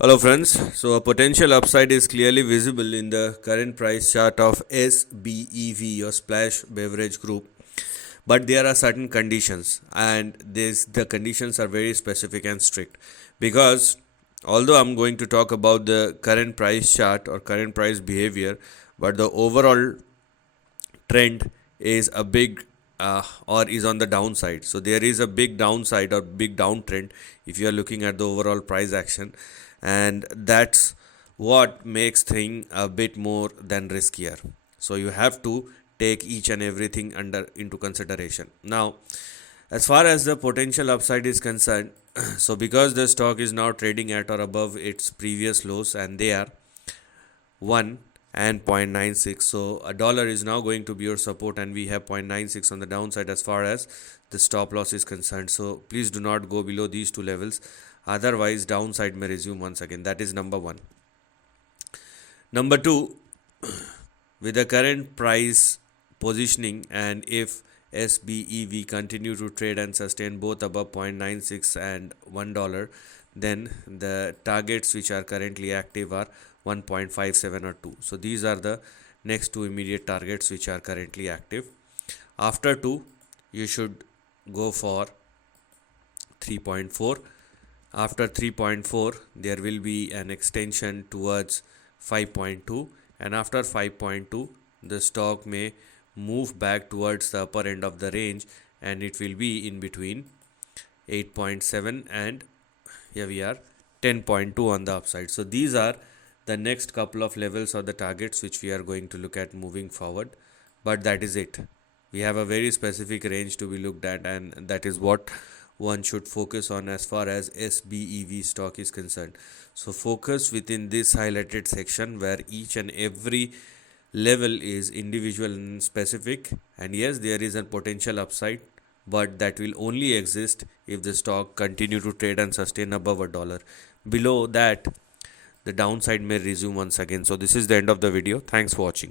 Hello friends, so a potential upside is clearly visible in the current price chart of SBEV or Splash Beverage Group, but there are certain conditions and the conditions are very specific and strict because although I'm going to talk about the current price chart or current price behavior, but the overall trend is a big or is on the downside. So there is a big downside or big downtrend if you are looking at the overall price action, and that's what makes thing a bit more than riskier. So you have to take each and everything under into consideration. Now, as far as the potential upside is concerned, so because the stock is now trading at or above its previous lows and they are 1 and 0.96, so a dollar is now going to be your support and we have 0.96 on the downside as far as the stop loss is concerned. So please do not go below these two levels, otherwise downside may resume once again. That is number one. Number two, with the current price positioning and if SBEV continue to trade and sustain both above 0.96 and $1, then the targets which are currently active are 1.57 or 2. So these are the next two immediate targets which are currently active. After 2, you should go for 3.4. After 3.4, there will be an extension towards 5.2, and after 5.2, the stock may move back towards the upper end of the range and it will be in between 8.7 and here we are 10.2 on the upside. So these are the next couple of levels or the targets which we are going to look at moving forward, but that is it. We have a very specific range to be looked at, and that is what one should focus on as far as SBEV stock is concerned. So focus within this highlighted section where each and every level is individual and specific, and yes, there is a potential upside, but that will only exist if the stock continue to trade and sustain above $1. Below that, the downside may resume once again. So this is the end of the video. Thanks for watching.